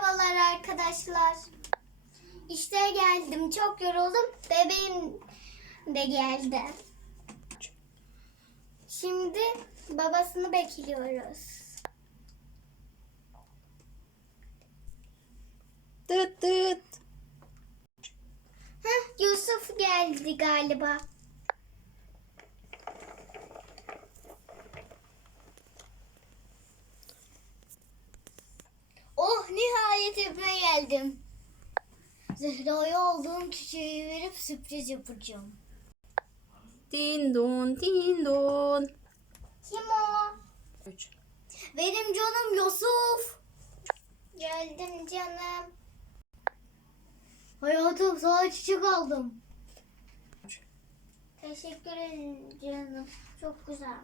Merhabalar arkadaşlar. İşte geldim. Çok yoruldum. Bebeğim de geldi. Şimdi babasını bekliyoruz. Tıt tıt. Heh, Yusuf geldi galiba. Oh nihayet evime geldim. Zehra'ya aldığım çiçeği verip sürpriz yapacağım. Din don din don. Kim o? Üç. Benim canım Yusuf. Geldim canım. Hayatım sana çiçek aldım. Teşekkür ederim canım. Çok güzel.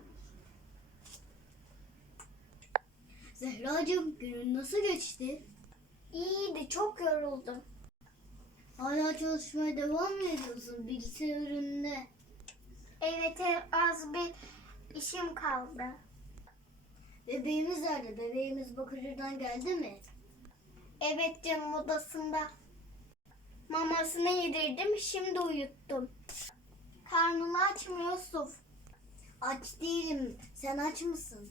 Zehracığım günün nasıl geçti? İyiydi çok yoruldum. Hala çalışmaya devam mı ediyorsun bilgisayar önünde? Evet az bir işim kaldı. Bebeğimiz nerede? Bebeğimiz bakıcıdan geldi mi? Evet canım odasında. Mamasını yedirdim şimdi uyuttum. Karnını aç mı Yusuf? Aç değilim. Sen aç mısın?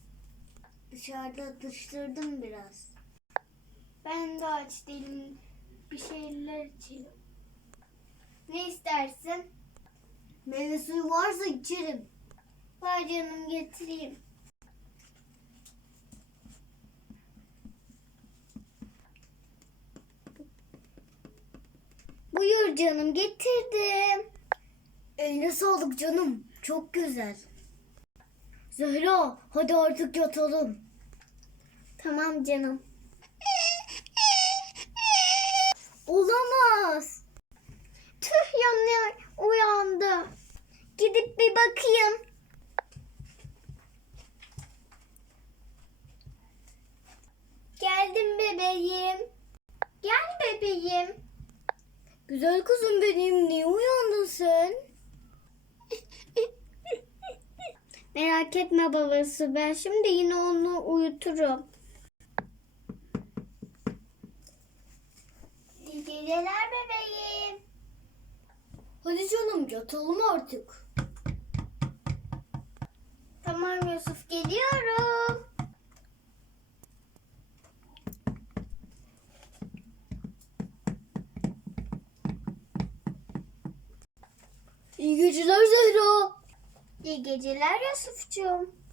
Dışarıda dıştırdım biraz. Ben de aç değilim. Bir şeyler içelim. Ne istersin? Meyve suyu varsa içerim. Var canım getireyim. Buyur canım getirdim. Eline sağlık canım. Çok güzel. Zehra hadi artık yatalım. Tamam canım. Bakayım. Geldim bebeğim. Gel bebeğim. Güzel kızım benim niye uyandın sen? Merak etme babası ben şimdi yine onu uyuturum. İyi geceler bebeğim. Hadi canım yatalım artık. Tamam Yusuf geliyorum. İyi geceler Zehra. İyi geceler Yusufcuğum.